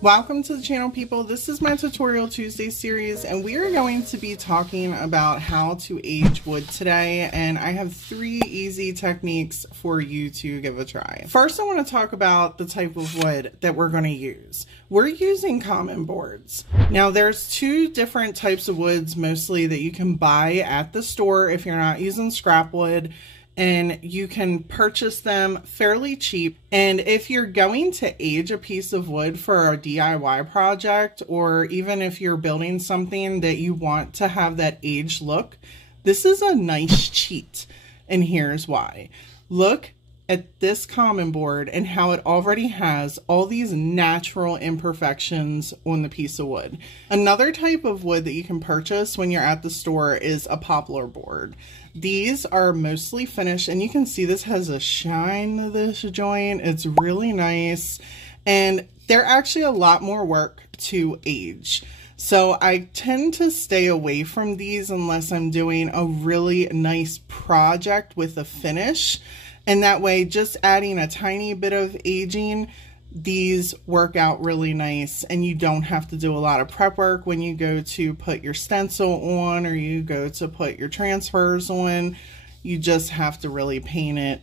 Welcome to the channel, people. This is my Tutorial Tuesday series, and we are going to be talking about how to age wood today, and I have 3 easy techniques for you to give a try. First, I want to talk about the type of wood that we're going to use. We're using common boards. Now, there's 2 different types of woods mostly that you can buy at the store if you're not using scrap wood, and you can purchase them fairly cheap. And if you're going to age a piece of wood for a DIY project, or even if you're building something that you want to have that aged look, this is a nice cheat. And here's why. Look at this common board and how it already has all these natural imperfections on the piece of wood. Another type of wood that you can purchase when you're at the store is a poplar board. These are mostly finished, and you can see this has a shine to this joint. It's really nice, and they're actually a lot more work to age. So I tend to stay away from these unless I'm doing a really nice project with a finish. And that way, just adding a tiny bit of aging, these work out really nice, and you don't have to do a lot of prep work when you go to put your stencil on or you go to put your transfers on. You just have to really paint it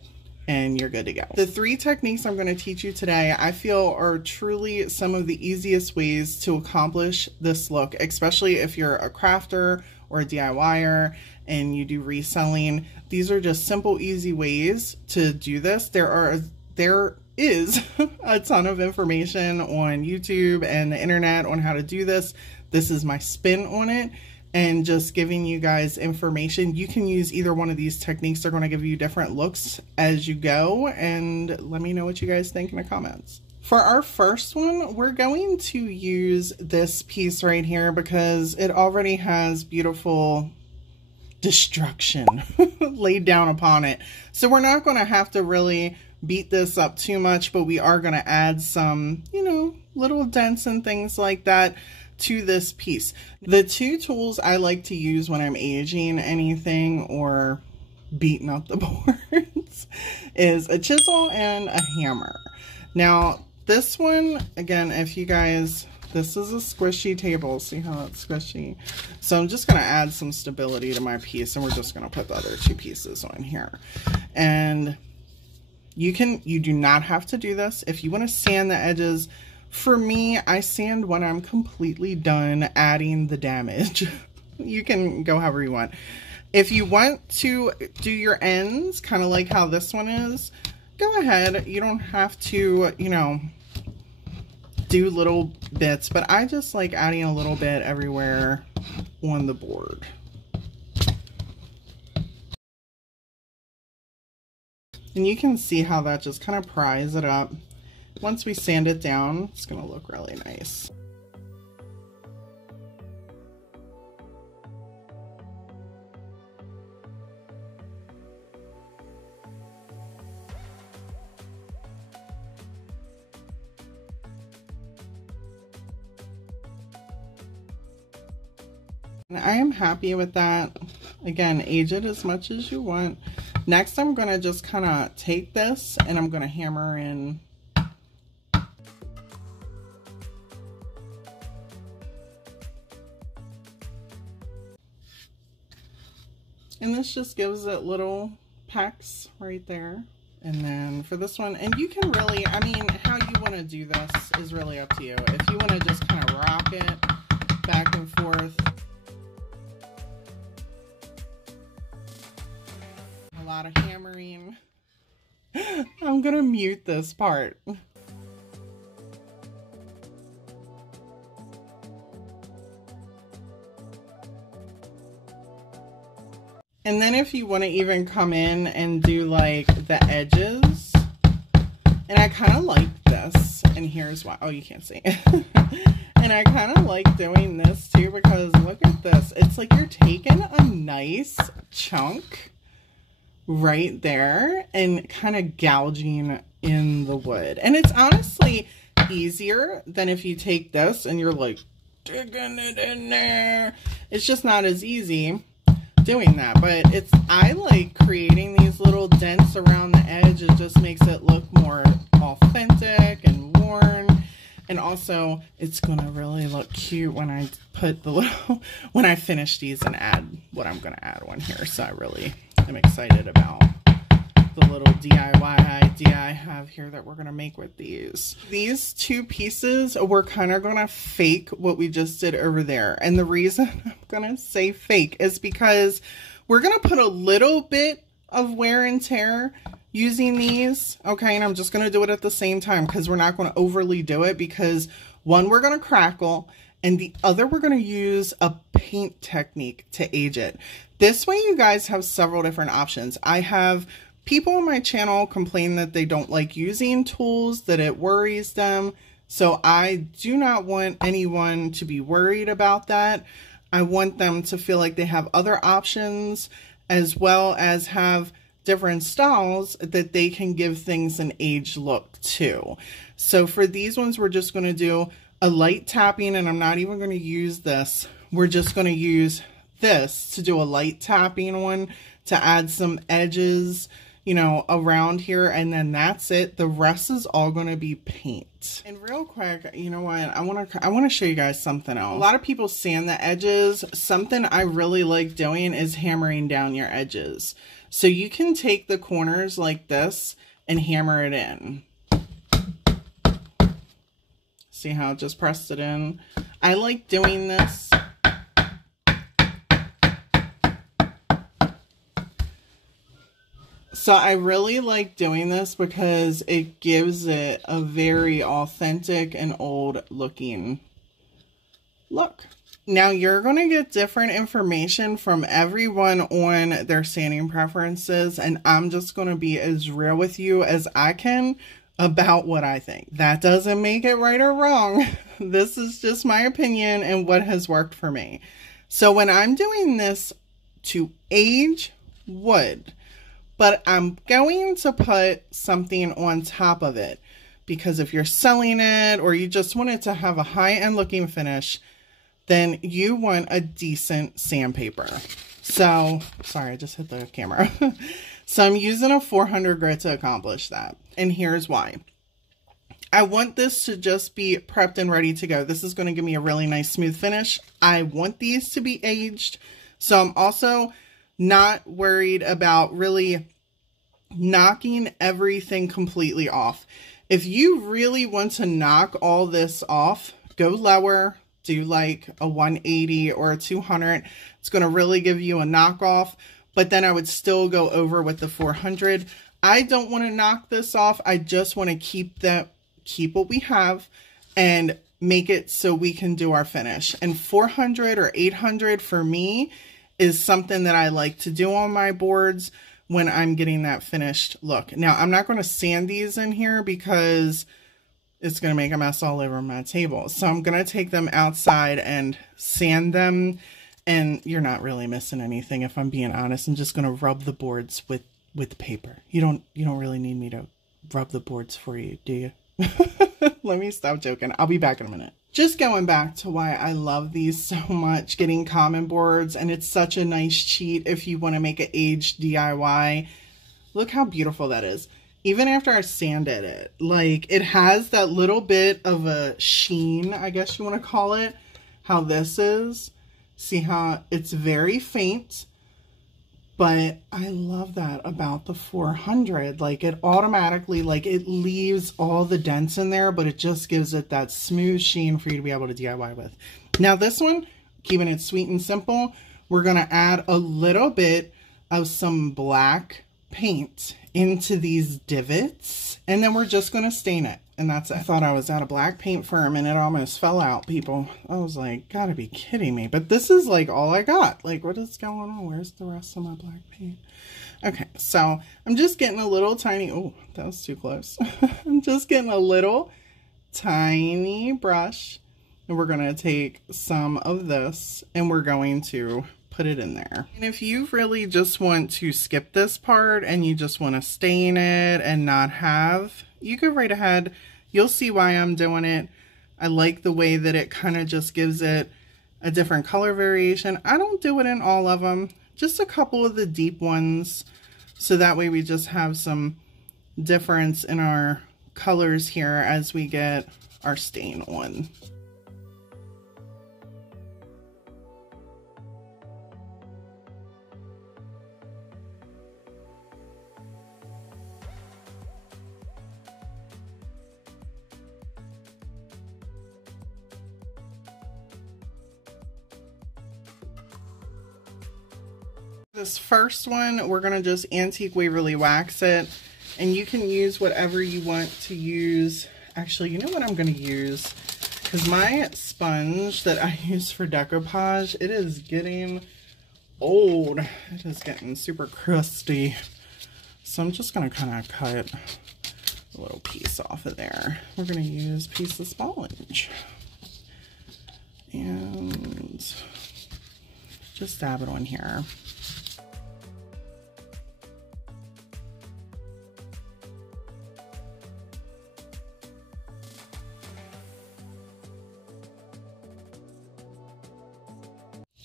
and you're good to go. The 3 techniques I'm going to teach you today, I feel, are truly some of the easiest ways to accomplish this look, especially if you're a crafter or a DIYer and you do reselling. These are just simple, easy ways to do this. There is a ton of information on YouTube and the internet on how to do this. This is my spin on it, and just giving you guys information. You can use either one of these techniques. They're going to give you different looks as you go, and let me know what you guys think in the comments. For our first one, we're going to use this piece right here because it already has beautiful destruction laid down upon it. So we're not going to have to really beat this up too much, but we are going to add some, little dents and things like that to this piece. The 2 tools I like to use when I'm aging anything or beating up the boards is a chisel and a hammer. Now, this one, again, if you guys, this is a squishy table. See how it's squishy? So I'm just going to add some stability to my piece, and we're just going to put the other 2 pieces on here. And you do not have to do this. If you want to sand the edges, for me, I sand when I'm completely done adding the damage. You can go however you want. If you want to do your ends, kind of like how this one is, go ahead. You don't have to, do little bits, but I just like adding a little bit everywhere on the board. And you can see how that just kind of pries it up. Once we sand it down, it's going to look really nice. And I am happy with that. Again, age it as much as you want. Next, I'm going to just kind of take this and I'm going to hammer in. And this just gives it little pecks right there. And then for this one, and you can really, how you want to do this is really up to you. If you want to just kind of rock it back and forth. A lot of hammering. I'm gonna mute this part. And then if you want to even come in and do like the edges, and I kind of like this, and here's why. Oh, you can't see. And I kind of like doing this too, because look at this. It's like you're taking a nice chunk right there and kind of gouging in the wood. And it's honestly easier than if you take this and you're like digging it in there. It's just not as easy doing that, but I like creating these little dents around the edge. It just makes it look more authentic and worn. And also, it's gonna really look cute when I put the little, when I finish these and add what I'm gonna add on here. So I really am excited about the little DIY idea I have here that we're gonna make with these. These two pieces, we're kind of gonna fake what we just did over there. And the reason I'm gonna say fake is because we're gonna put a little bit of wear and tear using these, okay? And I'm just gonna do it at the same time because we're not gonna overly do it, because one, we're gonna crackle, and the other, we're gonna use a paint technique to age it. This way you guys have several different options. I have people on my channel complain that they don't like using tools, that it worries them. So I do not want anyone to be worried about that. I want them to feel like they have other options, as well as have different styles that they can give things an aged look too. So for these ones, we're just going to do a light tapping, and I'm not even going to use this. We're just going to use this to do a light tapping one to add some edges, you know, around here, and then that's it. The rest is all going to be paint. And real quick, you know what, I want to show you guys something else. A lot of people sand the edges. Something I really like doing is hammering down your edges. So you can take the corners like this and hammer it in. See how it just pressed it in? I like doing this. So I really like doing this because it gives it a very authentic and old looking look. Now you're going to get different information from everyone on their sanding preferences, and I'm just going to be as real with you as I can about what I think. That doesn't make it right or wrong. This is just my opinion and what has worked for me. So when I'm doing this to age wood, but I'm going to put something on top of it, because if you're selling it or you just want it to have a high-end looking finish, then you want a decent sandpaper. So, sorry, I just hit the camera. So I'm using a 400 grit to accomplish that. And here's why. I want this to just be prepped and ready to go. This is going to give me a really nice smooth finish. I want these to be aged. So I'm also not worried about really knocking everything completely off. If you really want to knock all this off, go lower. Do like a 180 or a 200. It's going to really give you a knockoff, but then I would still go over with the 400. I don't want to knock this off. I just want to keep what we have and make it so we can do our finish. And 400 or 800 for me is something that I like to do on my boards when I'm getting that finished look. Now, I'm not going to sand these in here because it's going to make a mess all over my table. So I'm going to take them outside and sand them. And you're not really missing anything, if I'm being honest. I'm just going to rub the boards with paper. You don't really need me to rub the boards for you, do you? Let me stop joking. I'll be back in a minute. Just going back to why I love these so much, getting common boards, and it's such a nice cheat if you want to make an aged DIY. Look how beautiful that is. Even after I sanded it, like, it has that little bit of a sheen, I guess you want to call it, how this is. See how it's very faint, but I love that about the 400. Like, it automatically, like, it leaves all the dents in there, but it just gives it that smooth sheen for you to be able to DIY with. Now this one, keeping it sweet and simple, we're going to add a little bit of some black paint into these divots, and then we're just going to stain it, and that's it. I thought I was at a black paint firm and it almost fell out, people. I was like, gotta be kidding me. But this is like all I got. Like, what is going on? Where's the rest of my black paint? Okay, so I'm just getting a little tiny, oh, that was too close. I'm just getting a little tiny brush, and we're going to take some of this and we're going to put it in there. And if you really just want to skip this part and you just want to stain it and not have, you go right ahead. You'll see why I'm doing it. I like the way that it kind of just gives it a different color variation. I don't do it in all of them, just a couple of the deep ones. So that way we just have some difference in our colors here as we get our stain on. This first one, we're going to just antique Waverly Wax it, and you can use whatever you want to use. Actually, you know what I'm going to use? Because my sponge that I use for decoupage, it is getting old. It is getting super crusty. So I'm just going to kind of cut a little piece off of there. We're going to use a piece of sponge. And just dab it on here.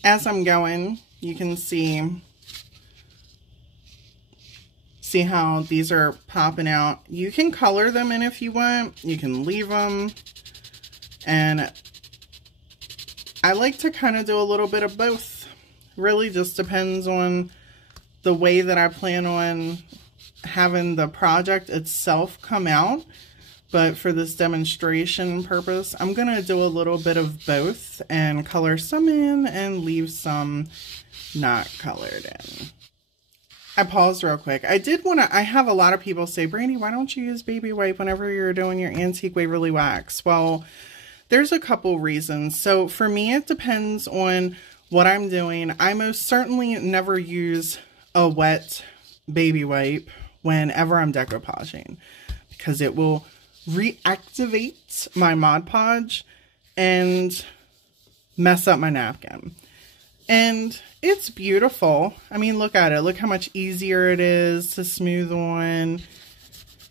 As I'm going, you can see how these are popping out. You can color them in if you want. You can leave them. And I like to kind of do a little bit of both. Really just depends on the way that I plan on having the project itself come out. But for this demonstration purpose, I'm going to do a little bit of both and color some in and leave some not colored in. I paused real quick. I have a lot of people say, Brandi, why don't you use baby wipe whenever you're doing your antique Waverly Wax? Well, there's a couple reasons. So for me, it depends on what I'm doing. I most certainly never use a wet baby wipe whenever I'm decoupaging because it will reactivate my Mod Podge and mess up my napkin. And it's beautiful. I mean, look at it. Look how much easier it is to smooth on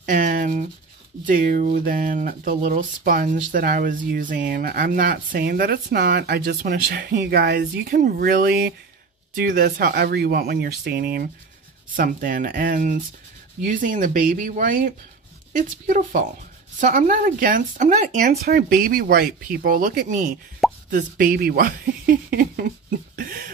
and do than the little sponge that I was using. I'm not saying that it's not. I just want to show you guys, you can really do this however you want when you're staining something. And using the baby wipe, it's beautiful. So I'm not anti-baby wipe, people. Look at me, this baby wipe.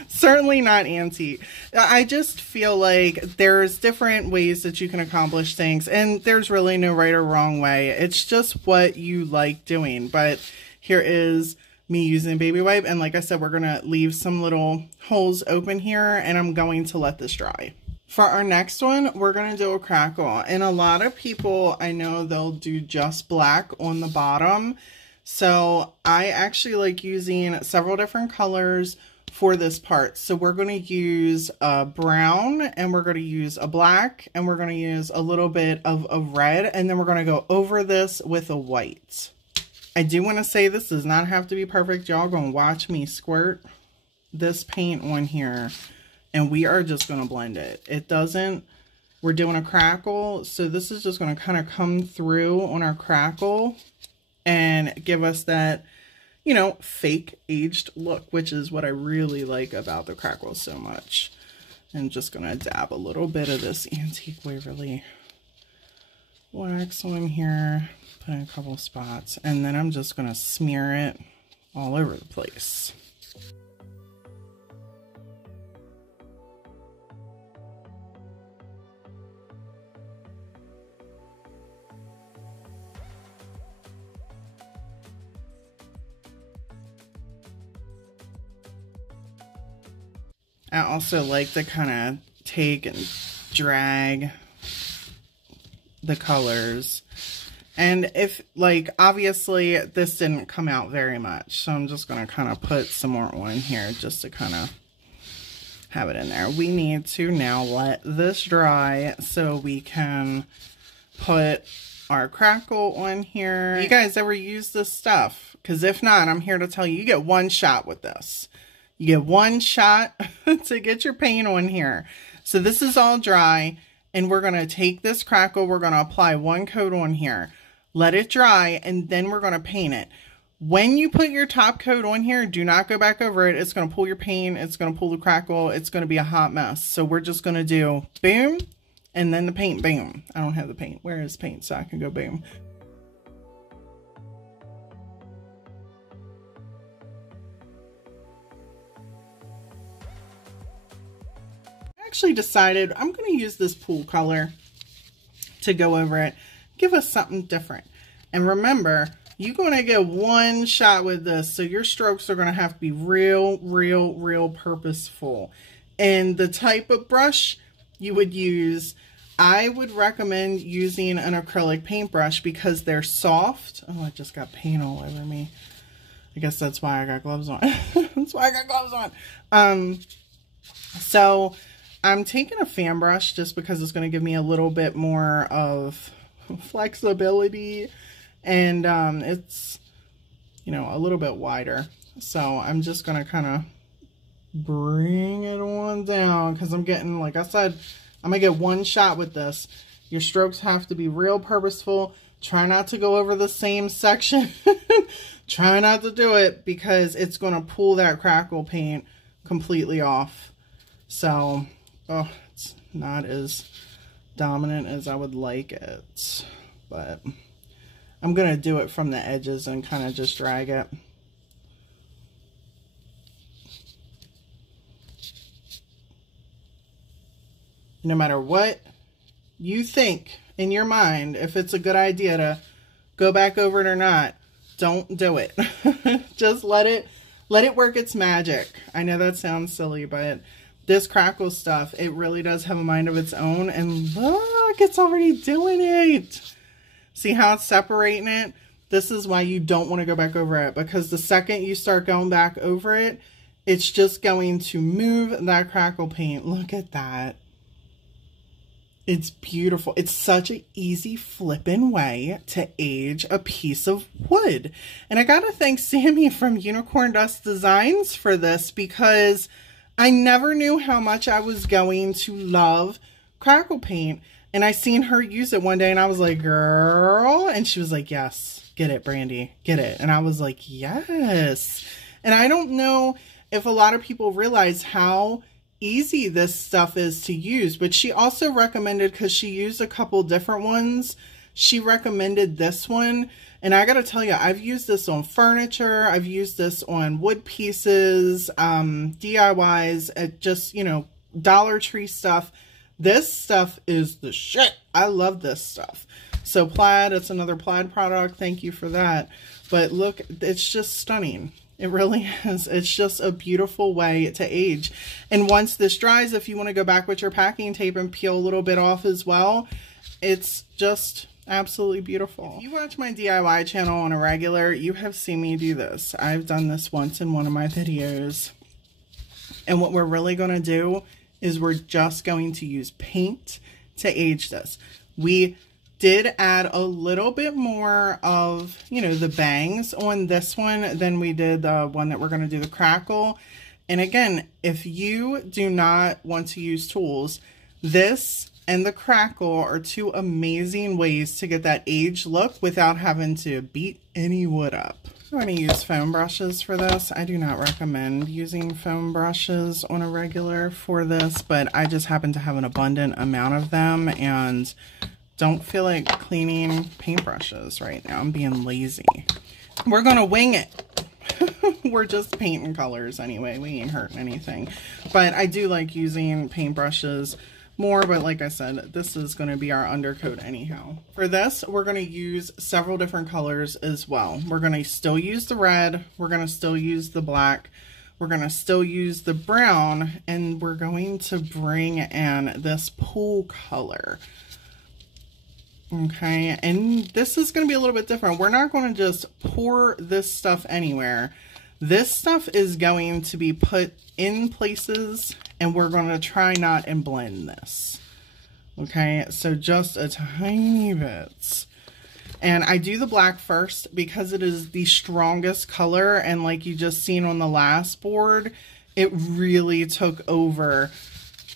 Certainly not anti. I just feel like there's different ways that you can accomplish things, and there's really no right or wrong way. It's just what you like doing. But here is me using baby wipe, and like I said, we're gonna leave some little holes open here, and I'm going to let this dry. For our next one, we're going to do a crackle. And a lot of people, I know they'll do just black on the bottom. So I actually like using several different colors for this part. So we're going to use a brown, and we're going to use a black, and we're going to use a little bit of a red. And then we're going to go over this with a white. I do want to say this does not have to be perfect. Y'all going to watch me squirt this paint on here. And we are just going to blend it. It doesn't, we're doing a crackle. So this is just going to kind of come through on our crackle and give us that, you know, fake aged look, which is what I really like about the crackle so much. And just going to dab a little bit of this antique Waverly Wax on here, put in a couple spots, and then I'm just going to smear it all over the place. I also like to kind of take and drag the colors. And if, like, obviously this didn't come out very much, so I'm just going to kind of put some more on here just to kind of have it in there. We need to now let this dry so we can put our crackle on here. You guys ever use this stuff? Because if not, I'm here to tell you, you get one shot with this. You get one shot to get your paint on here. So this is all dry, and we're going to take this crackle, we're going to apply one coat on here, let it dry, and then we're going to paint it. When you put your top coat on here, do not go back over it. It's going to pull your paint, it's going to pull the crackle, it's going to be a hot mess. So we're just going to do boom, and then the paint, boom. I don't have the paint. Where is paint so I can go boom? actually decided I'm going to use this pool color to go over it, give us something different. And remember, you're going to get one shot with this, so your strokes are going to have to be real purposeful. And the type of brush you would use, I would recommend using an acrylic paintbrush because they're soft. Oh, I just got paint all over me. I guess that's why I got gloves on. That's why I got gloves on. So I'm taking a fan brush just because it's going to give me a little bit more of flexibility, and it's, you know, a little bit wider. So I'm just going to kind of bring it on down because I'm getting, like I said, I'm going to get one shot with this. Your strokes have to be real purposeful. Try not to go over the same section. Try not to do it because it's going to pull that crackle paint completely off. So, oh, it's not as dominant as I would like it. But I'm going to do it from the edges and kind of just drag it. No matter what you think in your mind, if it's a good idea to go back over it or not, don't do it. Just let it work its magic. I know that sounds silly, but this crackle stuff, it really does have a mind of its own. And look, it's already doing it. See how it's separating it? This is why you don't want to go back over it, because the second you start going back over it, it's just going to move that crackle paint. Look at that. It's beautiful. It's such an easy flippin' way to age a piece of wood. And I gotta thank Sammy from Unicorn Dust Designs for this, because I never knew how much I was going to love crackle paint. And I seen her use it one day and I was like, girl. And she was like, yes, get it, Brandi, get it. And I was like, yes. And I don't know if a lot of people realize how easy this stuff is to use, but she also recommended, because she used a couple different ones, she recommended this one. And I gotta tell you, I've used this on furniture, I've used this on wood pieces, DIYs, at just, you know, Dollar Tree stuff. This stuff is the shit. I love this stuff. So Plaid, it's another Plaid product, thank you for that. But look, it's just stunning. It really is. It's just a beautiful way to age. And once this dries, if you want to go back with your packing tape and peel a little bit off as well, it's just absolutely beautiful. If you watch my DIY channel on a regular, you have seen me do this. I've done this once in one of my videos. And what we're really going to do is we're just going to use paint to age this. We did add a little bit more of, you know, the bangs on this one than we did the one that we're going to do the crackle. And again, if you do not want to use tools, this and the crackle are two amazing ways to get that aged look without having to beat any wood up. I'm going to use foam brushes for this. I do not recommend using foam brushes on a regular for this, but I just happen to have an abundant amount of them and don't feel like cleaning paintbrushes right now. I'm being lazy. We're going to wing it. We're just painting colors anyway. We ain't hurting anything. But I do like using paintbrushes more, but like I said, this is going to be our undercoat anyhow. For this, we're going to use several different colors as well. We're going to still use the red. We're going to still use the black. We're going to still use the brown. And we're going to bring in this pool color. Okay, and this is going to be a little bit different. We're not going to just pour this stuff anywhere. This stuff is going to be put in places, and we're going to try not and blend this. Okay, so just a tiny bit. And I do the black first because it is the strongest color, and like you just seen on the last board, it really took over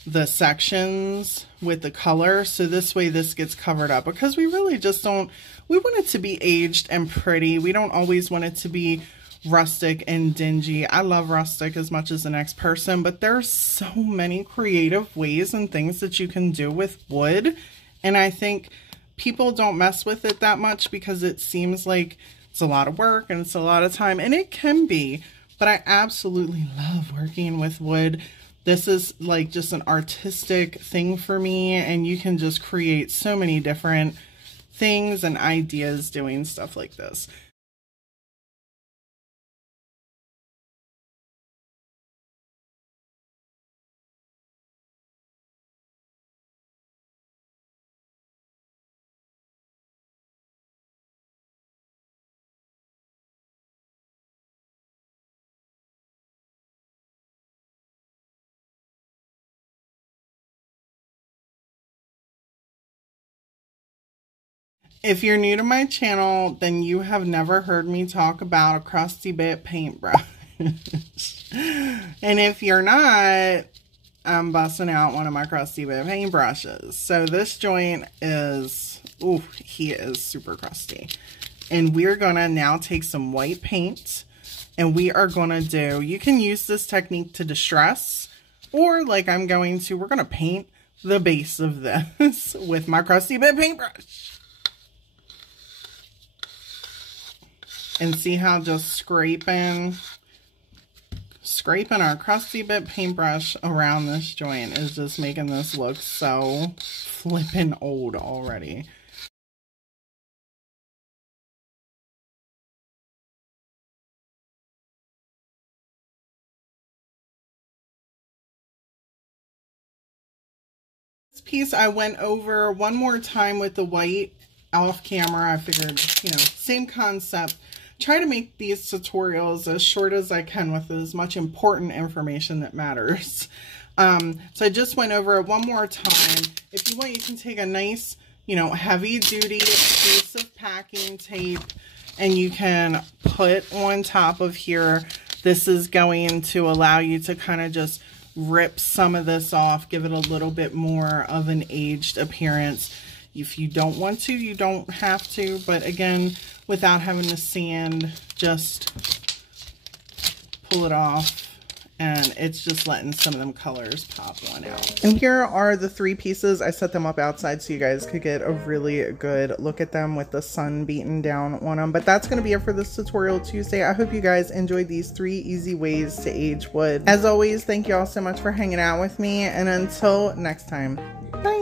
the sections with the color. So this way this gets covered up, because we really just don't, we want it to be aged and pretty. We don't always want it to be rustic and dingy. I love rustic as much as the next person, but there's so many creative ways and things that you can do with wood. And I think people don't mess with it that much because it seems like it's a lot of work and it's a lot of time, and it can be, but I absolutely love working with wood. This is like just an artistic thing for me, and you can just create so many different things and ideas doing stuff like this. If you're new to my channel, then you have never heard me talk about a crusty bit paintbrush. And if you're not, I'm busting out one of my crusty bit paintbrushes. So this joint is, ooh, he is super crusty. And we're gonna now take some white paint, and we are gonna do, you can use this technique to distress, or like I'm going to, we're gonna paint the base of this with my crusty bit paintbrush. And see how just scraping our crusty bit paintbrush around this joint is just making this look so flippin' old already. This piece I went over one more time with the white off camera. I figured, you know, same concept. Try to make these tutorials as short as I can with as much important information that matters. So I just went over it one more time. If you want, you can take a nice, you know, heavy duty piece of packing tape, and you can put on top of here. This is going to allow you to kind of just rip some of this off, give it a little bit more of an aged appearance. If you don't want to, you don't have to, but again, without having to sand, just pull it off, and it's just letting some of them colors pop on out. And here are the three pieces. I set them up outside so you guys could get a really good look at them with the sun beating down on them. But that's going to be it for this Tutorial Tuesday. I hope you guys enjoyed these 3 easy ways to age wood. As always, thank you all so much for hanging out with me, and until next time, bye!